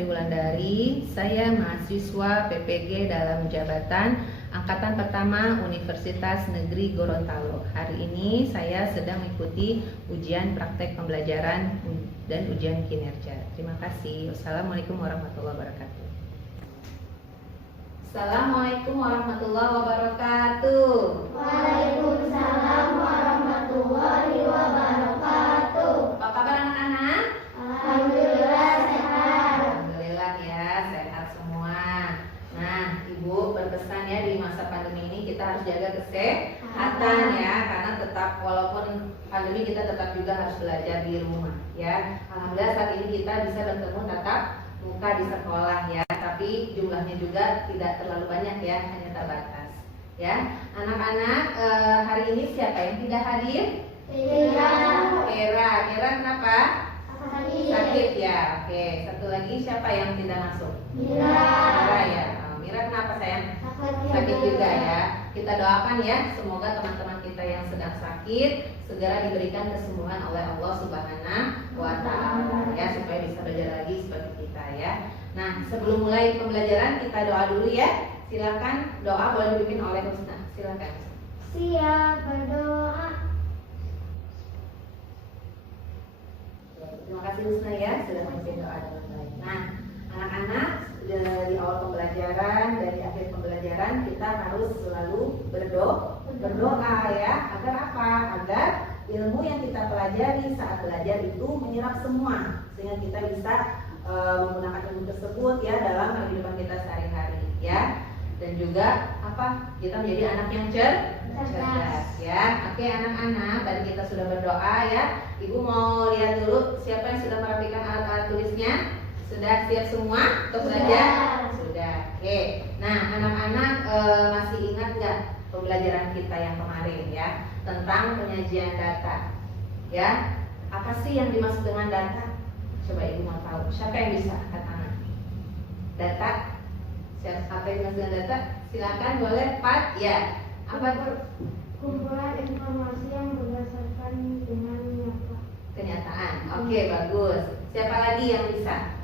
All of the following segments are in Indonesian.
Sri Wulandari. Saya mahasiswa PPG dalam jabatan Angkatan Pertama Universitas Negeri Gorontalo. Hari ini saya sedang mengikuti ujian praktek pembelajaran dan ujian kinerja. Terima kasih. Wassalamualaikum warahmatullahi wabarakatuh. Assalamualaikum warahmatullahi wabarakatuh. Waalaikumsalam warahmatullahi wabarakatuh. Apa kabar anak-anak? Alhamdulillah sehat. Alhamdulillah ya, sehat semua. Nah, Ibu berpesan ya, di masa pandemi ini kita harus jaga kesehatan ya, karena tetap walaupun pandemi kita tetap juga harus belajar di rumah ya. Alhamdulillah saat ini kita bisa bertemu tatap muka di sekolah ya, tapi jumlahnya juga tidak terlalu banyak ya, hanya terbatas ya. Anak-anak, hari ini siapa yang tidak hadir? Kera kenapa? Sakit ya. Oke, satu lagi siapa yang tidak masuk? Mira ya. Mira kenapa sayang? Sakit juga ya. Kita doakan ya, semoga teman-teman kita yang sedang sakit segera diberikan kesembuhan oleh Allah Subhanahu wa Ta'ala ya, supaya bisa belajar lagi seperti kita ya. Nah, sebelum mulai pembelajaran kita doa dulu ya. Silakan, doa boleh dipimpin oleh Husna. Silakan. Siap berdoa. Terima kasih Husna ya, sudah memimpin doa dengan baik. Nah, anak-anak, dari awal pembelajaran, dari akhir pembelajaran kita harus selalu berdoa ya. Agar apa? Agar ilmu yang kita pelajari saat belajar itu menyerap semua, sehingga kita bisa menggunakan ilmu tersebut ya dalam kehidupan kita sehari-hari ya. Dan juga apa? Kita menjadi anak yang cerdas ya. Oke anak-anak, tadi kita sudah berdoa ya. Ibu mau lihat dulu siapa yang sudah merapikan alat-alat tulisnya. Sudah siap semua untuk belajar? Sudah. Oke. Nah anak-anak, masih ingat nggak pembelajaran kita yang kemarin ya, tentang penyajian data ya? Apa sih yang dimaksud dengan data? Coba ibu mau tahu. Siapa yang bisa angkat tangan? Data? Siapa yang dimaksud dengan data? Silakan, boleh Pak ya. Apa tuh? Kumpulan informasi yang berdasarkan dengan nyata. Kenyataan. Oke, bagus. Siapa lagi yang bisa?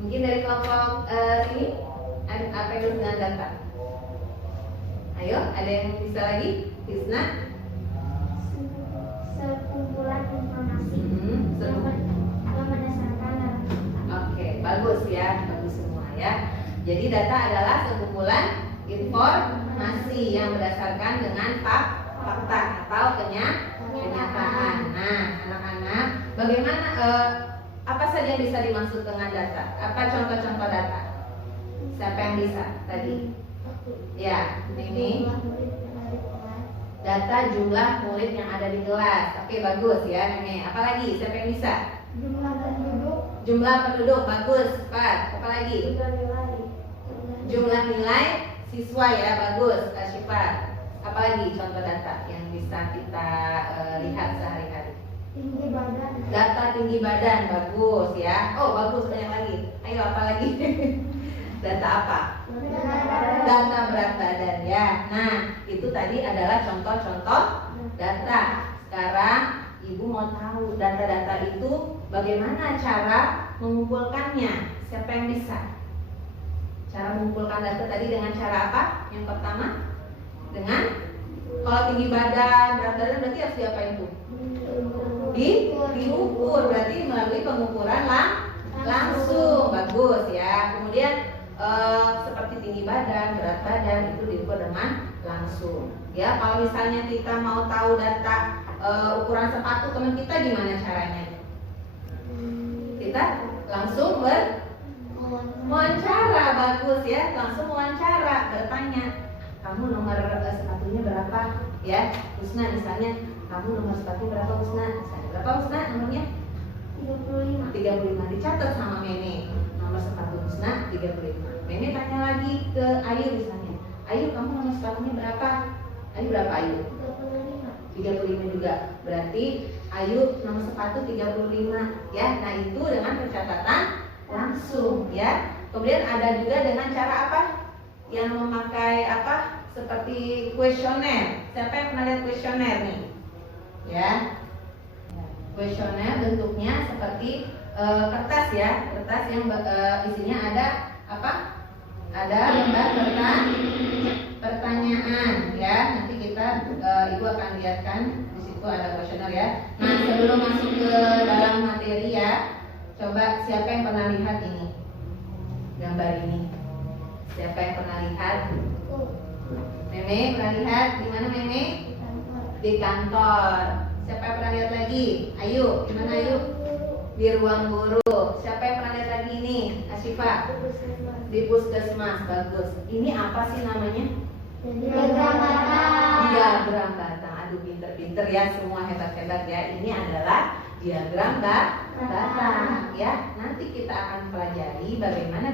Mungkin dari kelompok sini apa yang dengan data? Ayo, ada yang bisa lagi? Tisna? Sekumpulan informasi yang berdasarkan data. Oke, bagus ya, bagus semua ya. Jadi data adalah sekumpulan informasi yang berdasarkan dengan fakta atau kenyataan. Nah, anak-anak, bagaimana apa saja yang bisa dimaksud dengan data? Apa contoh-contoh data? Siapa yang bisa tadi? Ya, ini data jumlah murid yang ada di kelas. Oke, bagus ya. Ini apalagi? Siapa yang bisa? Jumlah penduduk, bagus. Pak, apa lagi? Jumlah nilai siswa ya, bagus. Syifa, apalagi contoh data yang bisa kita lihat sehari-hari? Tinggi badan. Data tinggi badan, bagus ya. Oh bagus, banyak lagi. Ayo apa lagi? Data apa? Data berat badan ya. Nah itu tadi adalah contoh-contoh data. Sekarang ibu mau tahu data-data itu bagaimana cara mengumpulkannya. Siapa yang bisa? Cara mengumpulkan data tadi dengan cara apa? Yang pertama dengan, kalau tinggi badan, berat badan berarti harus diapain tuh? Diukur, berarti melalui pengukuran langsung, bagus ya. Kemudian seperti tinggi badan, berat badan itu diukur dengan langsung ya. Kalau misalnya kita mau tahu data ukuran sepatu teman kita, gimana caranya? Kita langsung wawancara, bagus ya, langsung wawancara, bertanya, kamu nomor sepatunya berapa ya? Husna misalnya, kamu nomor sepatu berapa Husna? Misalnya, berapa Husna nomornya? 35. Dicatat sama Mene, nomor sepatu Husna 35. Mene tanya lagi ke Ayu misalnya, Ayu kamu nomor sepatunya berapa? Ayu berapa Ayu? 35 juga. Berarti Ayu nomor sepatu 35 ya. Nah itu dengan pencatatan langsung ya. Kemudian ada juga dengan cara apa? Yang memakai apa? Seperti kuesioner. Siapa yang pernah lihat kuesioner nih? Ya. Kuesioner bentuknya seperti kertas ya. kertas yang isinya ada apa? Ada lembar pertanyaan ya. Nanti kita Ibu akan lihatkan di situ ada kuesioner ya. Nah, sebelum masuk ke dalam materi ya, coba siapa yang pernah lihat ini? Gambar ini. Siapa yang pernah lihat? Meme pernah lihat? Di mana Meme? Di kantor. Siapa yang pernah lihat lagi? Ayu, di mana Ayu? Di ruang guru. Siapa yang pernah lihat lagi ini? Asyifa? Di puskesmas. Bagus. Ini apa sih namanya? Diagram batang. Diagram batang. Aduh, pinter-pinter ya, semua hebat-hebat ya. Ini adalah diagram batang ya. Nanti kita akan pelajari bagaimana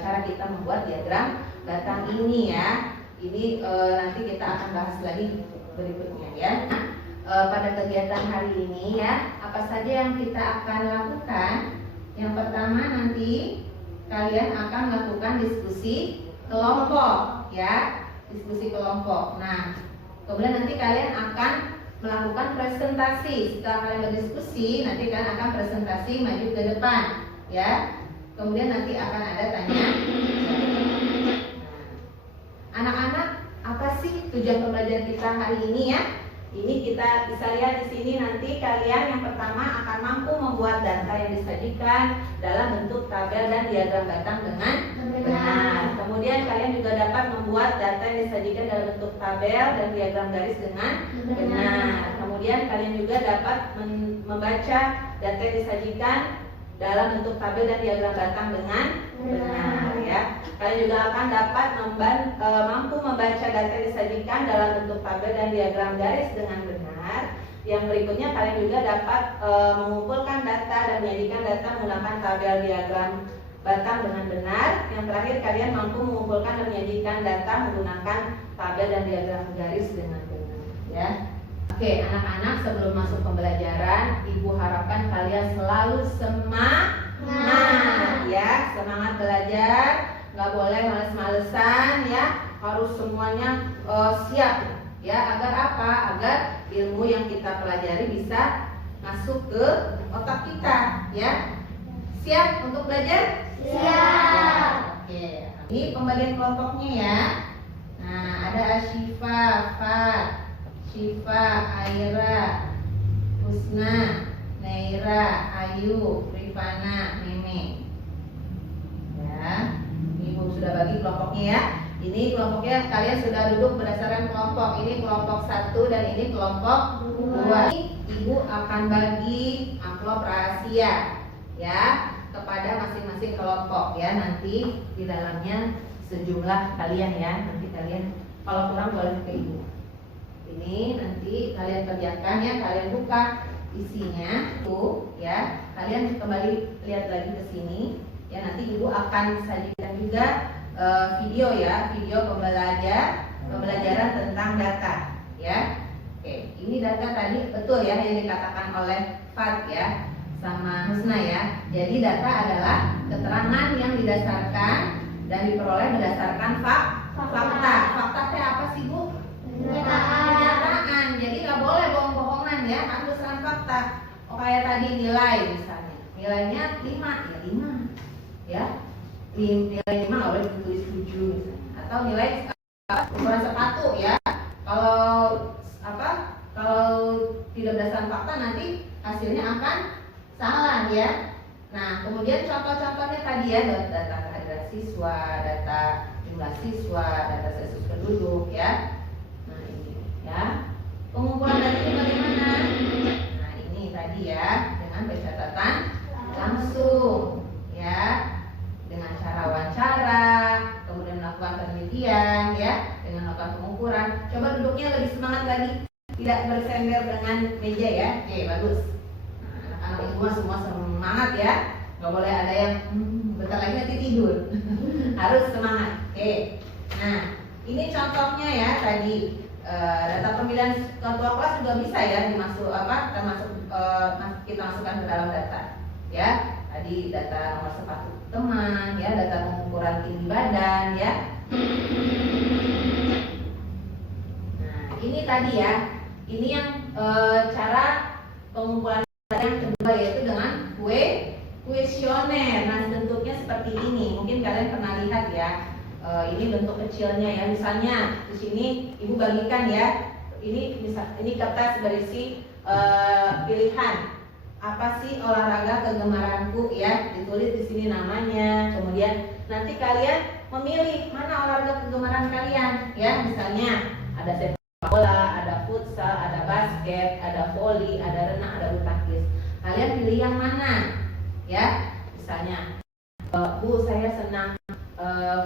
cara kita membuat diagram batang ini ya. Ini nanti kita akan bahas lagi berikutnya ya. Pada kegiatan hari ini ya, apa saja yang kita akan lakukan? Yang pertama nanti kalian akan melakukan diskusi kelompok ya, diskusi kelompok. Nah, kemudian nanti kalian akan melakukan presentasi. Setelah kalian berdiskusi, nanti kalian akan presentasi maju ke depan ya. Kemudian nanti akan ada tanya. Anak-anak, apa sih tujuan pembelajaran kita hari ini ya? Ini kita bisa lihat di sini nanti kalian yang pertama akan mampu membuat data yang disajikan dalam bentuk tabel dan diagram batang dengan benar. Kemudian kalian juga dapat membuat data yang disajikan dalam bentuk tabel dan diagram garis dengan benar. Kemudian kalian juga dapat membaca data yang disajikan dalam bentuk tabel dan diagram batang dengan benar ya. Kalian juga akan dapat mampu membaca data yang disajikan dalam bentuk tabel dan diagram garis dengan benar. Yang berikutnya kalian juga dapat mengumpulkan data dan menyajikan data menggunakan tabel diagram batang dengan benar. Yang terakhir kalian mampu mengumpulkan dan menyajikan data menggunakan tabel dan diagram garis dengan benar ya. Oke, anak-anak, sebelum masuk pembelajaran, Ibu harapkan kalian selalu semangat ya, semangat belajar, nggak boleh males-malesan ya, harus semuanya siap ya. Agar apa? Agar ilmu yang kita pelajari bisa masuk ke otak kita ya. Siap untuk belajar? Siap. Oke, ini pembagian kelompoknya ya. Nah, ada Asyifa, Fat, Syifa, Aira, Husna, Neira, Ayu, Rifana, Meme. Ya, Ibu sudah bagi kelompoknya ya. Ini kelompoknya kalian sudah duduk berdasarkan kelompok. Ini kelompok 1 dan ini kelompok 2. Ibu akan bagi amplop rahasia ya kepada masing-masing kelompok ya. Nanti di dalamnya sejumlah kalian ya. Nanti kalian kalau kurang boleh ke Ibu. Ini nanti kalian kerjakan ya, kalian buka isinya tuh ya. Kalian kembali lihat lagi ke sini ya. Nanti Ibu akan sajikan juga video ya, video pembelajaran tentang data ya. Oke, ini data tadi betul ya yang dikatakan oleh Fat ya sama Husna ya. Jadi data adalah keterangan yang didasarkan dan diperoleh berdasarkan fakta. Fakta teh apa sih Bu? Kenyataan. Jadi nggak boleh bohong-bohongan ya, harus berdasarkan fakta. Oh, kayak tadi nilai misalnya, nilainya 5 ya 5 ya. Nilai 5 nggak boleh ditulis 7 misalnya. Atau nilai ukuran sepatu ya. Kalau tidak berdasarkan fakta nanti hasilnya akan salah ya. Nah, kemudian contoh-contohnya tadi ya, data kehadiran siswa, data jumlah siswa, data sensus penduduk ya. Nah, ini ya. Pengumpulan data ini bagaimana? Nah, ini tadi ya, dengan pencatatan langsung ya. Dengan cara wawancara, kemudian melakukan penelitian ya, dengan melakukan pengukuran. Coba duduknya lebih semangat lagi, tidak bersender dengan meja ya. Oke, bagus. Nah, anak-anak ibu semua semangat ya, nggak boleh ada yang bentar lagi nanti tidur. Harus semangat. Oke. Nah, ini contohnya ya tadi data pemilihan ketua kelas juga bisa ya termasuk kita masukkan ke dalam data ya. Tadi data nomor sepatu teman ya, data pengukuran tinggi badan ya. Nah, ini tadi ya. Ini yang cara pengumpulan data yang kedua, yaitu dengan kuesioner. Nah, bentuknya seperti ini. Mungkin kalian pernah lihat ya. Ini bentuk kecilnya ya. Misalnya di sini ibu bagikan ya. Ini kertas berisi pilihan. Apa sih olahraga kegemaranku ya? Ditulis di sini namanya. Kemudian nanti kalian memilih mana olahraga kegemaran kalian ya. Misalnya ada sepak bola, ada futsal, ada basket, ada voli, ada renang, ada bulu tangkis. Kalian pilih yang mana? Ya, misalnya Bu, saya senang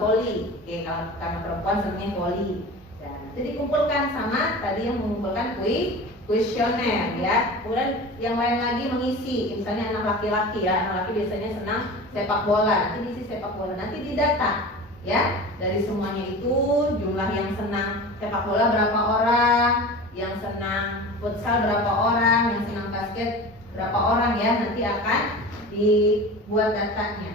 voli. Oke, kalau karena perempuan senangnya voli. Jadi kumpulkan sama tadi yang mengumpulkan kuesioner ya. Kemudian yang lain lagi mengisi. Misalnya anak laki-laki ya, anak laki biasanya senang sepak bola. Nanti diisi sepak bola. Nanti didata ya. Dari semuanya itu jumlah yang senang sepak bola berapa orang, yang senang futsal berapa orang, yang senang basket berapa orang ya. Nanti akan dibuat datanya.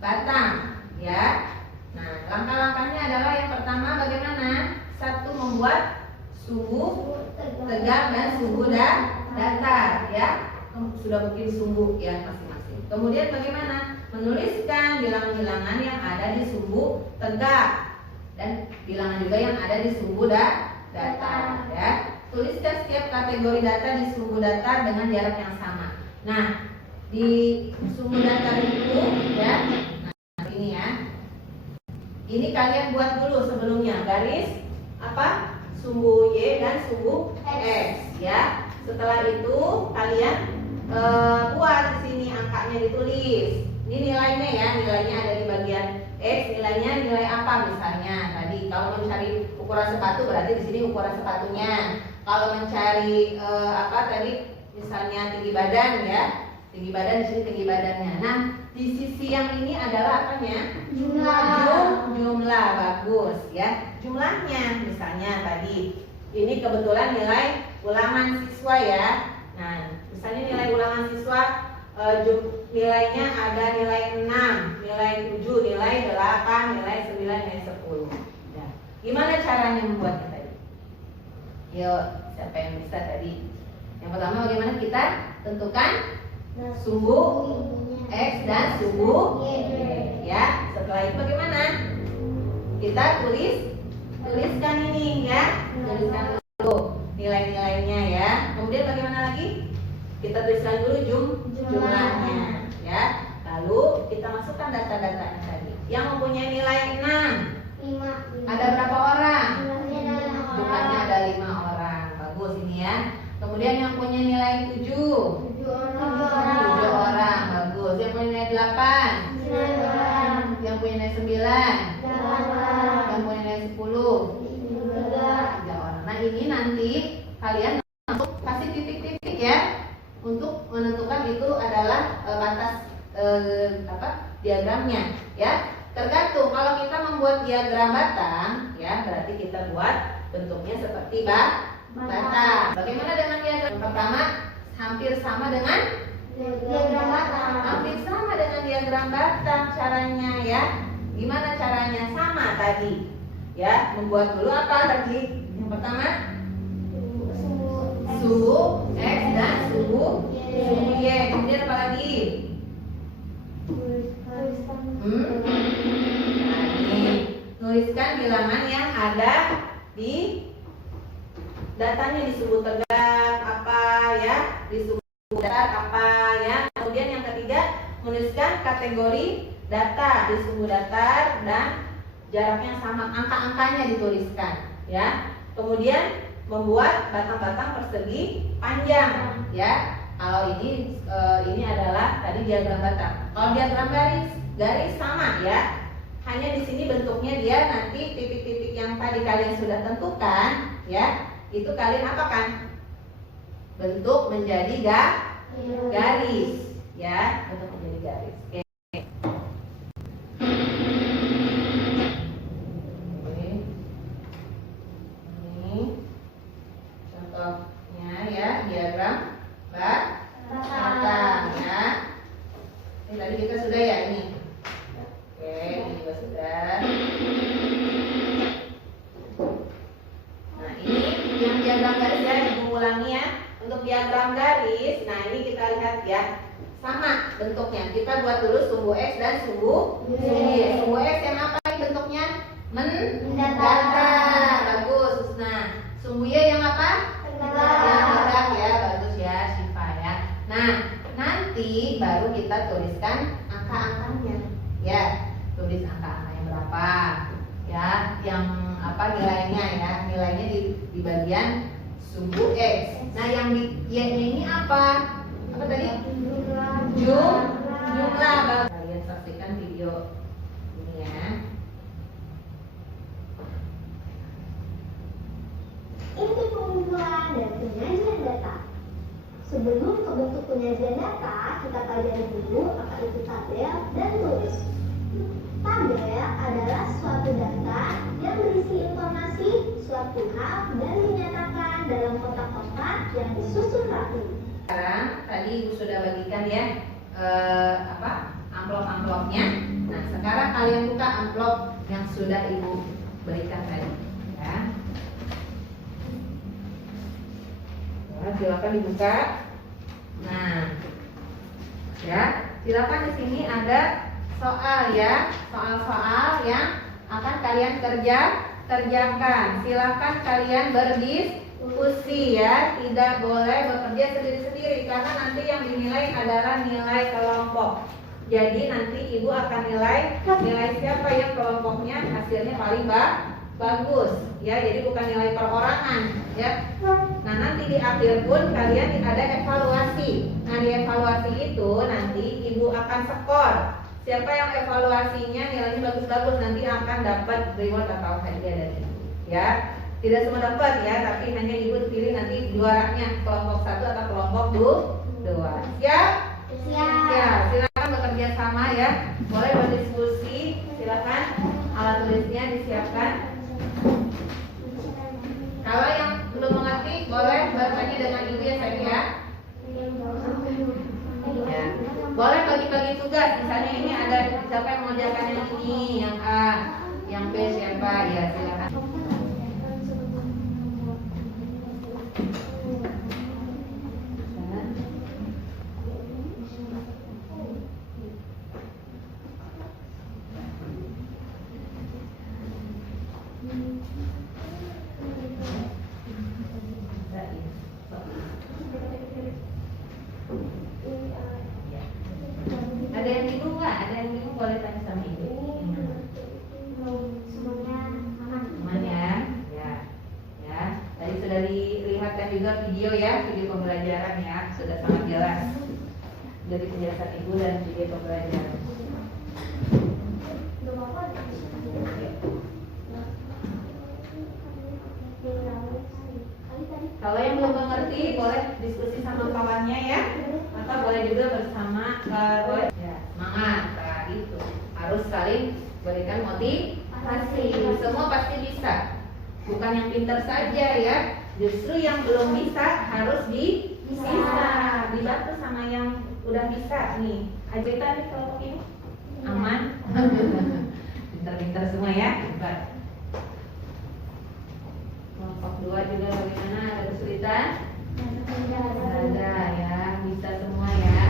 Batang ya. Nah, langkah-langkahnya adalah yang pertama bagaimana? Satu, membuat sumbu tegak dan sumbu datar ya. Sudah bikin sumbu ya masing-masing. Kemudian bagaimana? Menuliskan bilangan-bilangan yang ada di sumbu tegak dan bilangan juga yang ada di sumbu datar ya. Tuliskan setiap kategori data di sumbu datar dengan jarak yang sama. Nah, di sumbu datar itu ya. Nah, ini ya. Ini kalian buat dulu sebelumnya garis apa? Sumbu Y dan sumbu X ya. Setelah itu kalian buat di sini angkanya ditulis. Ini nilainya ya, nilainya ada di bagian X, nilainya nilai apa misalnya. Tadi kalau mencari ukuran sepatu berarti di sini ukuran sepatunya. Kalau mencari apa tadi misalnya tinggi badan ya. Tinggi badan di sini tinggi badannya. Nah, di sisi yang ini adalah apanya? Jumlah bagus ya. Jumlahnya misalnya tadi ini kebetulan nilai ulangan siswa ya. Nah, misalnya nilai ulangan siswa nilainya ada nilai 6, nilai 7, nilai 8, nilai 9, nilai 10. Ya. Gimana caranya membuatnya tadi? Yuk, siapa yang bisa tadi? Yang pertama bagaimana kita tentukan sumbu X dan sumbu Y ya. Setelah itu bagaimana? Kita tuliskan ini ya. Tuliskan dulu nilai-nilainya ya. Kemudian bagaimana lagi? Kita tuliskan dulu jumlahnya ya. Lalu kita masukkan data-datanya tadi. Yang mempunyai nilai 6 ada berapa orang? Jumlahnya ada 5 orang. Bagus ini ya. Kemudian yang punya nilai 7 orang. Bagus. Yang punya nilai 8 yang punya nilai 9 yang punya nilai 10 3 orang. Nah, ini nanti kalian langsung kasih titik-titik ya untuk menentukan itu adalah batas diagramnya ya. Tergantung kalau kita membuat diagram batang ya, berarti kita buat bentuknya seperti batang. Bagaimana dengan diagram? Yang pertama hampir sama dengan diagram batang. Hampir sama dengan diagram batang caranya ya. Gimana caranya? Sama tadi ya. Membuat dulu apa tadi? Yang pertama sumbu X dan sumbu Y. Kemudian apa lagi? Nah, ini tuliskan bilangan yang ada di datanya di sumbu tegak apa ya, di sumbu datar apa ya. Kemudian yang ketiga menuliskan kategori data di sumbu datar dan jaraknya sama, angka-angkanya dituliskan ya. Kemudian membuat batang-batang persegi panjang ya. Kalau ini adalah tadi diagram batang. Kalau diagram garis sama ya. Hanya di sini bentuknya dia nanti titik-titik yang tadi kalian sudah tentukan ya. Itu kalian apakan? Bentuk menjadi garis ya, bentuk menjadi garis. Oke. Ini contohnya ya, diagram batang ya. Ini tadi kita sudah ya ini. Oke, ini juga sudah. Nah, ini yang diagram garis ya, diulangi ya. Untuk diagram garis, nah ini kita lihat ya, sama bentuknya. Kita buat dulu sumbu X dan sumbu Y. Sumbu X yang apa nih bentuknya? Mendatar. Bagus. Nah, sumbu Y yang apa? Yang tegak ya. Bagus ya, Syifa ya. Nah, nanti baru kita tuliskan angka-angkanya. Ya, tulis angka-angkanya berapa. Ya, yang apa nilainya ya? Nilainya di bagian sumbu X. Nah, yang di Y-nya ini apa? Apa tadi? Jumlah. Kalian saksikan video ini ya. Ini pengumpulan dan penyajian data. Sebelum ke bentuk penyajian data, kita pelajari dulu apa itu tabel dan tulis. Tabel adalah suatu data yang berisi informasi suatu hal dan dinyatakan dalam kotak-kotak yang disusun rapi. Sekarang tadi Ibu sudah bagikan ya amplop-amplopnya. Nah, sekarang kalian buka amplop yang sudah Ibu berikan tadi ya. Nah, silakan dibuka. Nah, ya, silakan di sini ada soal ya, soal-soal yang akan kalian kerjakan. Silakan kalian berdiskusi ya, tidak boleh bekerja sendiri-sendiri karena nanti yang dinilai adalah nilai kelompok. Jadi nanti Ibu akan nilai siapa yang kelompoknya hasilnya paling bagus ya. Jadi bukan nilai perorangan ya. Nah, nanti di akhir pun kalian ada evaluasi. Nah, di evaluasi itu nanti Ibu akan skor. Siapa yang evaluasinya nilainya bagus-bagus nanti akan dapat reward atau hadiah dari Ibu ya. Tidak semua dapat ya, tapi hanya Ibu pilih nanti juaranya kelompok 1 atau kelompok 2. Siap? Ya, silakan bekerja sama ya. Boleh berdiskusi, silakan alat tulisnya disiapkan. Kalau yang belum mengerti boleh bertanya dengan Ibu ya sayang ya. Ya. Boleh bagi-bagi tugas. Misalnya ini ada siapa yang mengerjakan yang ini, yang A, yang B siapa ya, silakan. Ada yang bingung nggak? Ada yang bingung boleh tanya sama Ibu. Aman ya? Ya. Tadi sudah dilihatkan juga video ya, video pembelajaran ya, sudah sangat jelas dari penjelasan Ibu dan video pembelajaran. Kalau yang belum mengerti boleh diskusi sama kawannya ya, atau boleh juga bersama ya, semangat. Nah, itu harus saling berikan motivasi. Semua pasti bisa, bukan yang pintar saja ya. Justru yang belum bisa harus bisa dibantu sama yang udah bisa nih. Ajita nih kelompok ini aman, pintar-pintar semua ya. Hebat. Kelompok 2 juga bagaimana? Ada kesulitan? Ada ya, bisa semua ya.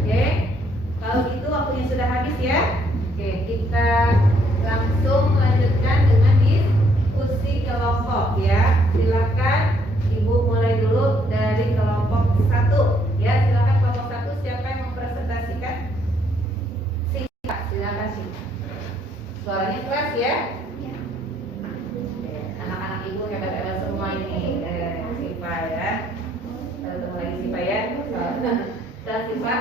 Oke, kalau gitu waktunya sudah habis ya. Oke, kita langsung melanjutkan dengan diskusi kelompok ya. Silakan Ibu mulai dulu dari kelompok 1 ya. Silakan kelompok 1, siapa yang mempresentasikan? Silakan sih. Suaranya keras ya. Anak-anak Ibu hebat-hebat semua ini. Sipa ya. Kita ketemu lagi Sipa ya. Sipa.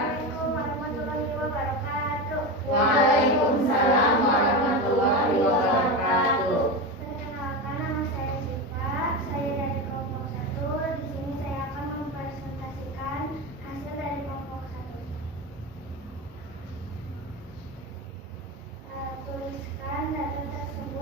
Waalaikumsalam warahmatullahi wabarakatuh. Perkenalkan, nama saya Syifa. Saya dari kelompok 1. Di sini saya akan mempresentasikan hasil dari kelompok 1. Tuliskan data tersebut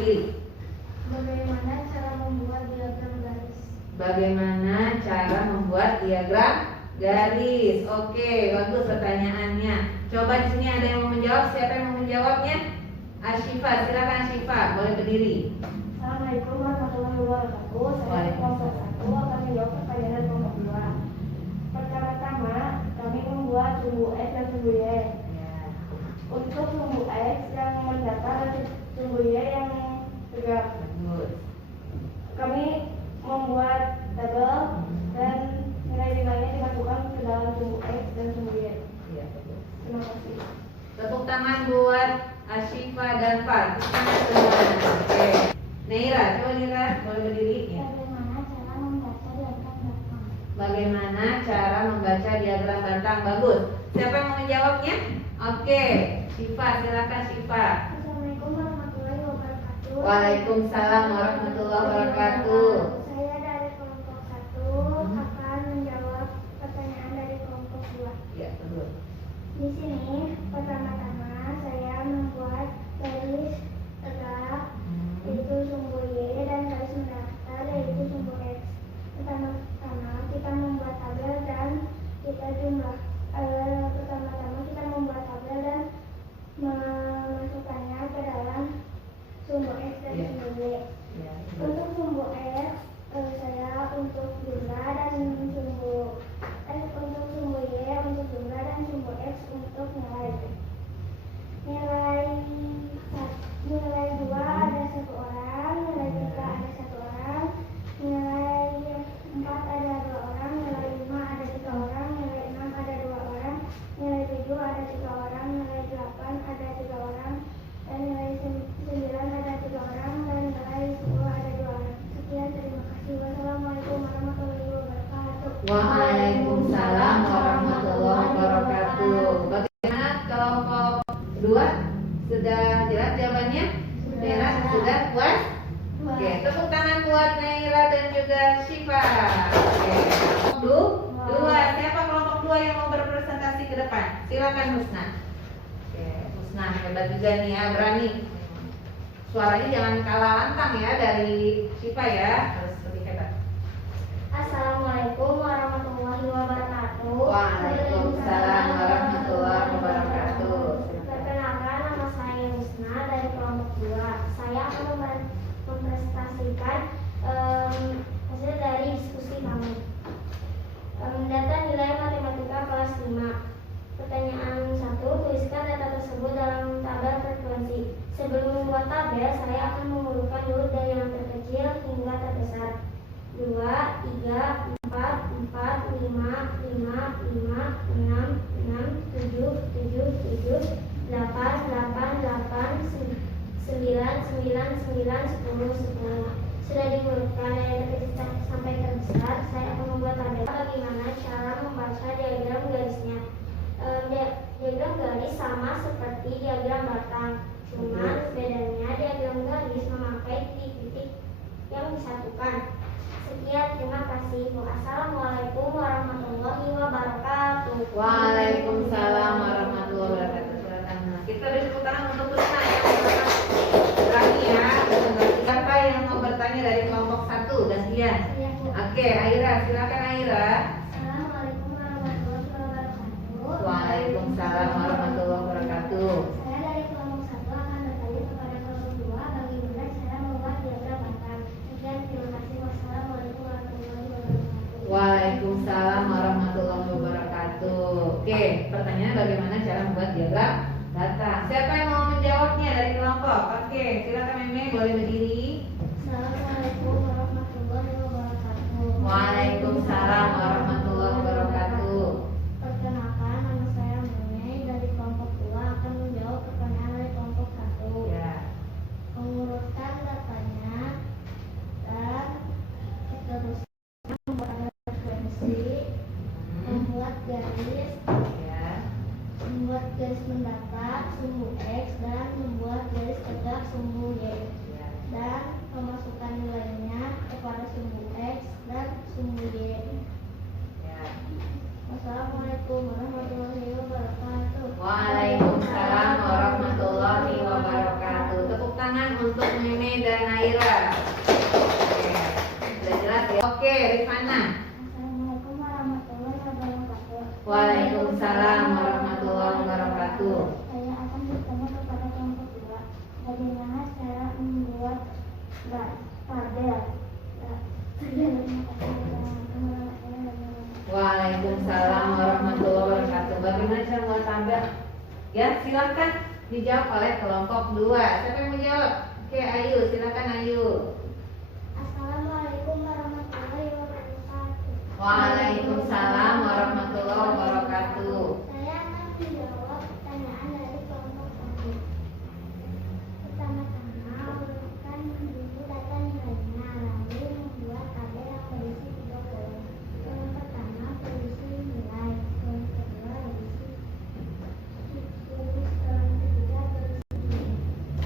berdiri. Bagaimana cara membuat diagram garis? Bagaimana cara membuat diagram garis? Oke, bagus pertanyaannya. Coba di sini ada yang mau menjawab. Siapa yang mau menjawabnya? Ashifa, silakan Ashifa, boleh berdiri. Assalamualaikum warahmatullahi wabarakatuh. Saya kelompok 1 akan menjawab pertanyaan dari kelompok 2. Pertama-tama kami membuat sumbu X dan sumbu Y. Ya. Untuk sumbu X yang mendatar dan sumbu Y yang tegak, Bagus. kami membuat tabel dan nilai-nilainya dimasukkan ke dalam sumbu X dan sumbu Y. Iya, bagus. Terima kasih. Tepuk tangan buat Ashifa dan Far. Tepuk tangan semuanya. Oke. Neira, coba Neira, boleh berdiri? Ya. Bagaimana cara membaca diagram batang? Bagaimana cara membaca diagram batang? Bagus. Siapa yang mau menjawabnya? Oke, Syifa, silakan Syifa. Assalamualaikum warahmatullahi wabarakatuh. Waalaikumsalam warahmatullahi wabarakatuh. Saya dari kelompok 1 akan menjawab pertanyaan dari kelompok 2. Ya, betul. Di sini pertama-tama saya membuat garis tegak yaitu sumbu Y dan garis mendatar yaitu sumbu X. Pertama-tama kita membuat tabel dan kita jumlah. Pertama-tama kita membuat tabel dan memasukkannya ke dalam sumbu X dan Ya. sumbu Y. Ya, Untuk sumbu X, saya untuk jumlah dan sumbu untuk sumbu Y untuk jumlah dan sumbu X untuk nilai. Nilai 2 ada 1 orang, nilai 3 ada 1 orang, nilai 4 ada 2 orang, nilai 5 ada 3 orang, nilai 6 ada 2 orang, nilai 7 ada 3 orang, nilai 8 ada 3 orang, dan nilai 9 ada 3 orang, dan nilai 10 ada 2 orang. Sekian, terima kasih. Wassalamualaikum warahmatullahi wabarakatuh. Waalaikumsalam warahmatullahi wabarakatuh. Bagaimana kelompok 2? Sudah jelas jawabannya? Neira, sudah puas? Oke, tepuk tangan buat Neira dan juga Syifa. Oke, kelompok 2. Siapa kelompok 2 yang mau berpresentasi ke depan? Silakan Husna. Oke, Husna hebat juga nih ya, berani. Suaranya jangan kalah lantang ya dari Syifa ya, harus lebih hebat. Assalamualaikum warahmatullahi wabarakatuh. Waalaikumsalam warahmatullahi wabarakatuh. Perkenalkan, nama saya Husna dari kelompok 2. Saya akan mempresentasikan hasil dari diskusi kami. Data nilai matematika kelas 5. Pertanyaan 1, tuliskan data tersebut dalam tabel frekuensi. Sebelum membuat tabel, saya akan mengurutkan dulu dari yang terkecil hingga terbesar. 2, 3, 4, 4, 5, 5, 5, 6, 6, 7, 7, 7, 8, 8, 8, 9, 9, 9, 10, 10. Sudah diurutkan dari terkecil sampai terbesar, saya akan membuat tabel. Bagaimana cara membaca diagram garisnya? Diagram garis sama seperti diagram batang, cuma bedanya diagram garis memakai titik-titik yang disatukan. Sekian, terima kasih. Wassalamualaikum warahmatullahi wabarakatuh. Waalaikumsalam warahmatullahi wabarakatuh. Silakan. Kita beri tepuk tangan untuk Husna yang berani ya. Siapa yang mau bertanya dari kelompok 1? Gantian. Oke, Aira, silakan Aira. Assalamualaikum warahmatullahi wabarakatuh. Waalaikumsalam warahmatullahi wabarakatuh. Saya dari kelompok 1 akan bertanya kepada kelompok 2 bagaimana cara membuat diagram batang. Sekian, terima kasih. Wassalamualaikum warahmatullahi wabarakatuh. Waalaikumsalam warahmatullahi wabarakatuh. Oke, pertanyaan bagaimana cara membuat diagram batang? Siapa yang mau menjawabnya dari kelompok? Oke, silakan Meme, boleh berdiri. Assalamualaikum warahmatullahi wabarakatuh. Waalaikumsalam warahmatullahi wabarakatuh. Perkenalkan, nama saya Meme dari kelompok 2 akan menjawab pertanyaan dari kelompok 1. Ya. Mengurutkan datanya dan seterusnya membuat frekuensi, membuat garis, Ya. membuat garis mendatar sumbu X dan membuat garis tegak sumbu Y, Ya. dan memasukkan nilainya kepada sumbu X dan sumbu Y. Ya. Wassalamualaikum warahmatullahi wabarakatuh. Waalaikumsalam warahmatullahi wabarakatuh. Tepuk tangan untuk Meme dan Naira. Oke, sudah jelas ya. Oke, Rifana. Assalamualaikum warahmatullahi wabarakatuh. Waalaikumsalam warahmatullahi wabarakatuh. Saya akan bertanya kepada kelompok 2. Bagaimana cara membuat tabel? Waalaikumsalam warahmatullahi wabarakatuh. Bagaimana cara membuat tabel? Ya, silakan dijawab oleh kelompok 2. Siapa yang mau jawab? Oke, Ayu, silakan Ayu. Assalamualaikum warahmatullahi wabarakatuh. Waalaikumsalam warahmatullahi wabarakatuh. Saya akan menjawab pertanyaan dari kelompok 1. Pertama-tama, urutkan dulu data nilainya, lalu membuat tabel yang berisi 3 kolom. Kolom pertama berisi nilai, kolom kedua berisi tulis, kolom ketiga berisi.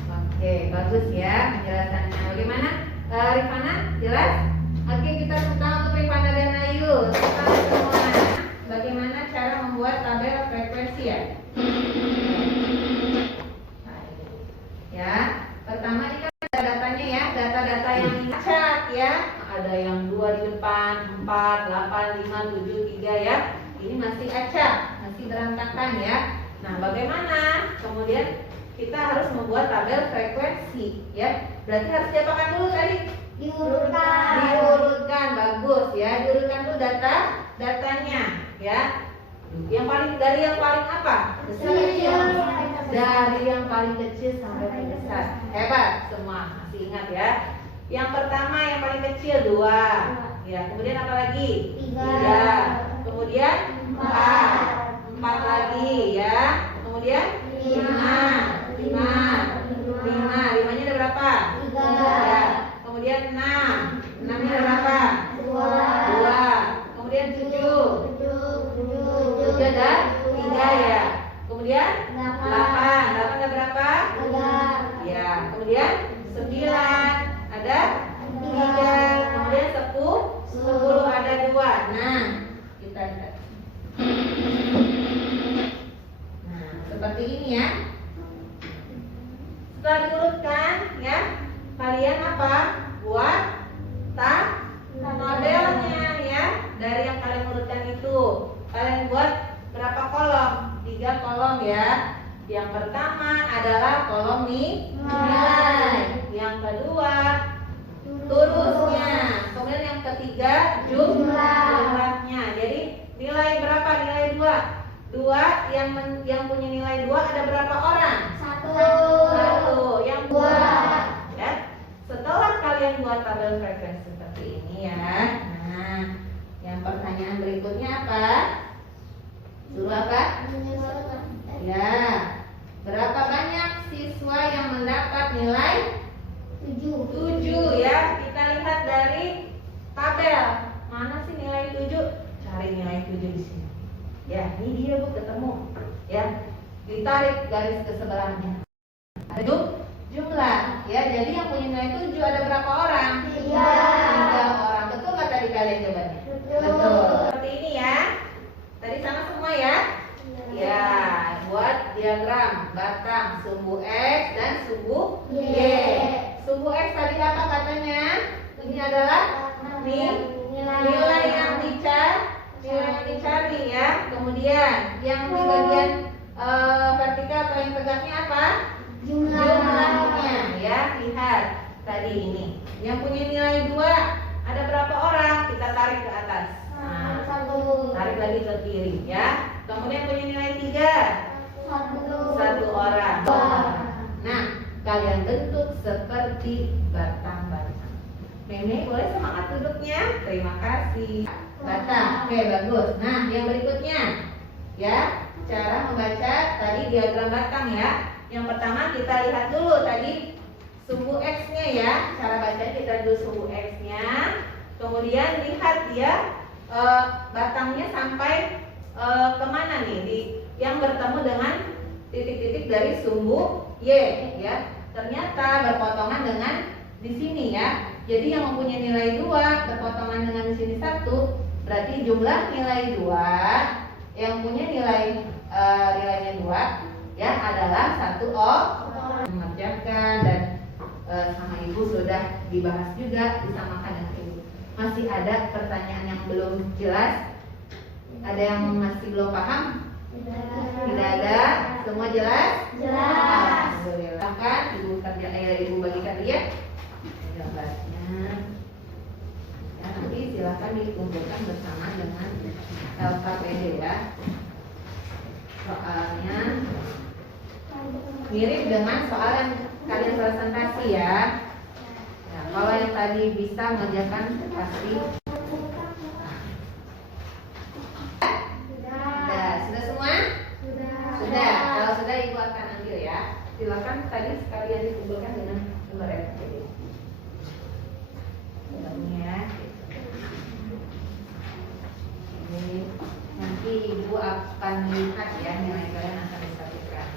Oke, bagus ya penjelasannya. Bagaimana? Rifana, jelas? Oke, kita tentang untuk Rifana dan Ayu. Tentang semua. Bagaimana cara membuat tabel frekuensi ya? Ya, pertama ini kan ada datanya ya, data-data yang acak ya. Ada yang 2 di depan, 4, 8, 5, 7, 3 ya. Ini masih acak, masih berantakan ya. Nah, bagaimana? Kemudian kita harus membuat tabel frekuensi ya. Berarti harus diapakan dulu tadi? Diurutkan, bagus ya. Diurutkan dulu datanya ya. Yang paling dari yang paling apa? Besar kecil. Dari yang paling kecil sampai paling besar. Hebat semua, masih ingat ya. Yang pertama yang paling kecil 2. Ya, kemudian apa lagi? 3. Kemudian 4 lagi ya. Kemudian 5. 5-nya ada berapa? 3. Ya. Kemudian 6. 6-nya ada berapa? 2. Kemudian 7 ada 3 ya. Kemudian 8 ada berapa? 3. Ya. Kemudian 9 ada 3. Kemudian 10 ada 2. Nah, kita lihat. Nah, seperti ini ya. Setelah diurutkan ya, kalian apa? Buat tabelnya ya. Dari yang kalian urutkan itu, kalian buat berapa kolom? 3 kolom ya. Yang pertama adalah kolom nilai. Yang kedua turusnya. Kemudian yang ketiga jumlahnya. Jadi nilai berapa? Nilai 2. 2 yang punya nilai 2 ada berapa orang? 1. Yang 2 ya. Setelah kalian buat tabel frekuensi seperti ini ya. Nah, yang pertanyaan berikutnya apa? Suruh apa? Ya. Berapa banyak siswa yang mendapat nilai 7 ya. Kita lihat dari tabel. Mana sih nilai 7? Cari nilai 7 di sini. Ya, ini dia Bu, ketemu. Ya. Ditarik garis ke sebelahnya. Ada jumlah ya. Jadi yang punya nilai 7 ada berapa orang? 3 orang. Betul nggak tadi kalian jawabannya? Betul. Seperti ini ya. Tadi sama semua ya? Ya, buat diagram batang sumbu X dan sumbu Y. Sumbu X tadi apa katanya? Ini adalah nilai yang dicari ya. Kemudian yang di bagian vertikal atau yang tegaknya apa? Jumlahnya ya. Lihat tadi ini. Yang punya nilai 2 ada berapa orang? Kita tarik ke atas. Nah, tarik lagi ke kiri ya. Kemudian punya nilai 3 1 orang. Nah, kalian bentuk seperti batang-batang. Nenek boleh semangat duduknya. Terima kasih. Batang. Oke, bagus. Nah, yang berikutnya ya, cara membaca tadi diagram batang ya. Yang pertama kita lihat dulu tadi sumbu X-nya ya. Cara baca kita dulu sumbu X-nya. Kemudian lihat dia batangnya sampai kemana nih? Yang bertemu dengan titik-titik dari sumbu Y ya. Ternyata berpotongan dengan di sini ya. Jadi yang mempunyai nilai 2 berpotongan dengan di sini 1, berarti jumlah nilai 2 yang punya nilainya 2 ya adalah 1 orang. Mengerjakan dan sama Ibu sudah dibahas juga, disamakan dengan Ibu. Masih ada pertanyaan yang belum jelas? Ada yang masih belum paham? Tidak ada? Semua jelas? Jelas. Alhamdulillah. Kan Ibu Ibu bagikan lihat gambarnya. Ya, nanti silakan dikumpulkan bersama dengan LKPD ya. Soalnya mirip dengan soal yang kalian presentasi ya. Nah, kalau yang tadi bisa mengerjakan pasti. Sudah semua? Sudah. Kalau sudah Ibu akan ambil ya. Silakan tadi sekalian dikumpulkan dengan nomor LKPD. Ya. Ini nanti Ibu akan lihat ya nilai kalian akan distatistikkan.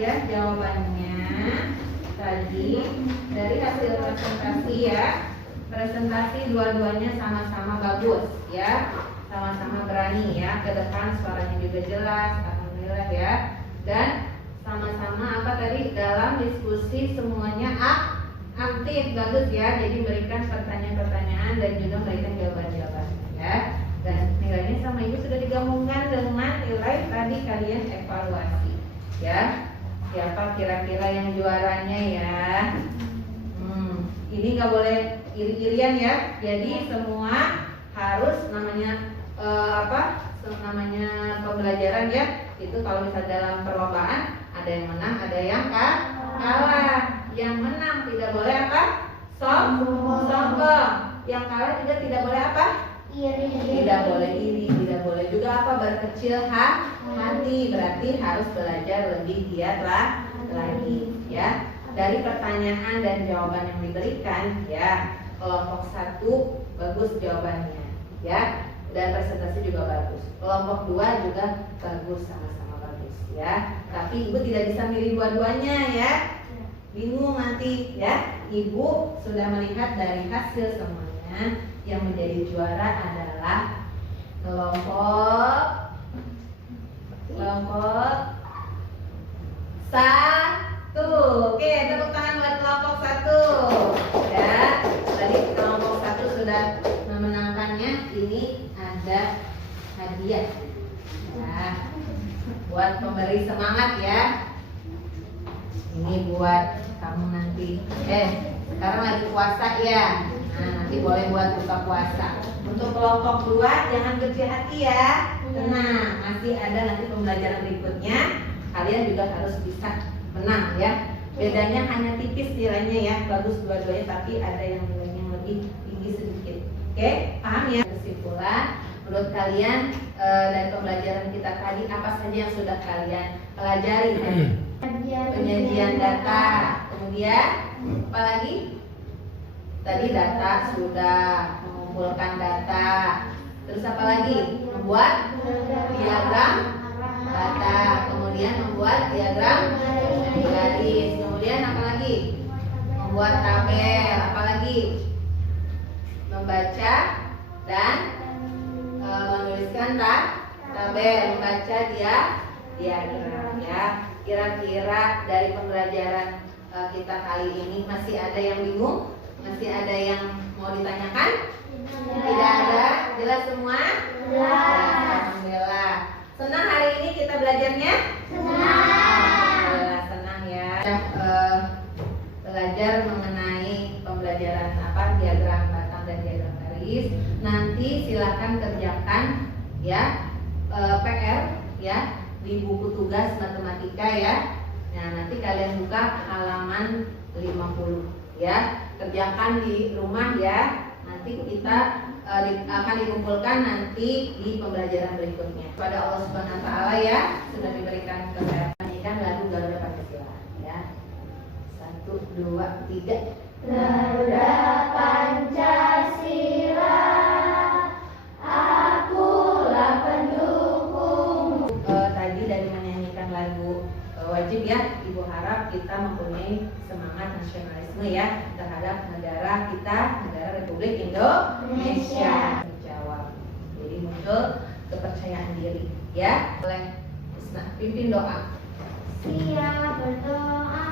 Ya jawabannya tadi dari hasil presentasi ya. Presentasi dua-duanya sama-sama bagus ya, sama-sama berani ya, ke depan suaranya juga jelas, alhamdulillah ya. Dan sama-sama apa tadi dalam diskusi semuanya aktif, bagus ya. Jadi berikan pertanyaan-pertanyaan dan juga berikan jawaban-jawaban ya. Dan nilainya sama Ibu sudah digabungkan dengan nilai tadi kalian evaluasi ya. Siapa kira-kira yang juaranya ya? Ini nggak boleh iri-irian ya. Jadi semua harus namanya namanya pembelajaran ya. Itu kalau misalnya dalam perlombaan ada yang menang, ada yang kalah. Yang menang tidak boleh apa? Sombong. Yang kalah juga tidak boleh apa? Iri. Tidak boleh iri, tidak boleh juga apa? Berkecil hati. Berarti harus belajar lebih giat lagi ya. Dari pertanyaan dan jawaban yang diberikan ya, kelompok 1 bagus jawabannya ya, dan presentasi juga bagus. Kelompok 2 juga bagus, sama-sama bagus ya. Tapi Ibu tidak bisa milih dua-duanya ya, bingung nanti ya. Ibu sudah melihat dari hasil semuanya, yang menjadi juara adalah kelompok 1. Oke, tepuk tangan buat kelompok 1 ya. Tadi kelompok 1 sudah memenangkannya. Ini ada hadiah ya, buat pemberi semangat ya. Ini buat kamu nanti. Sekarang lagi puasa ya. Nah, nanti boleh buat buka puasa. Untuk kelompok 2 jangan kecil hati ya. Tenang, masih ada nanti pembelajaran berikutnya. Kalian juga harus bisa menang ya. Bedanya hanya tipis nilainya ya. Bagus dua-duanya, tapi ada yang nilainya lebih tinggi sedikit. Oke, paham ya? Kesimpulan, menurut kalian dari pembelajaran kita tadi apa saja yang sudah kalian pelajari? Penyajian data, kemudian apa lagi? Tadi data sudah, mengumpulkan data. Terus apa lagi? Membuat diagram data, kemudian membuat diagram garis, kemudian apa lagi? Membuat tabel, apa lagi? Membaca dan menuliskan tabel, membaca diagram ya. Kira-kira dari pembelajaran kita kali ini masih ada yang bingung? Masih ada yang mau ditanyakan? Tidak ada? Jelas semua? Jelas. Alhamdulillah. Senang hari ini kita belajarnya? Senang. Senang ya. Belajar mengenai pembelajaran diagram batang dan diagram garis. Nanti silakan kerjakan ya PR ya di buku tugas matematika ya. Nah, nanti kalian buka halaman 50 ya. Kerjakan di rumah ya. Nanti kita akan dikumpulkan nanti di pembelajaran berikutnya. Pada Allah Subhanahu wa taala ya, sudah diberikan kesehatan. Nyanyikan lagu Garuda Pancasila ya. 1 2 3. Garuda Pancasila, akulah pendukung. Tadi dari menyanyikan lagu wajib ya, Ibu harap kita mempunyai semangat nasionalisme ya terhadap negara kita, negara Republik Indonesia. Menjawab, jadi muncul kepercayaan diri ya. Oleh Husna, pimpin doa. Siap berdoa.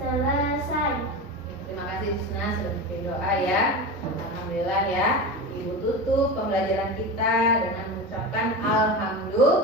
Selesai. Terima kasih Husna sudah bikin doa ya. Alhamdulillah ya. Ibu tutup pembelajaran kita dengan mengucapkan alhamdulillah.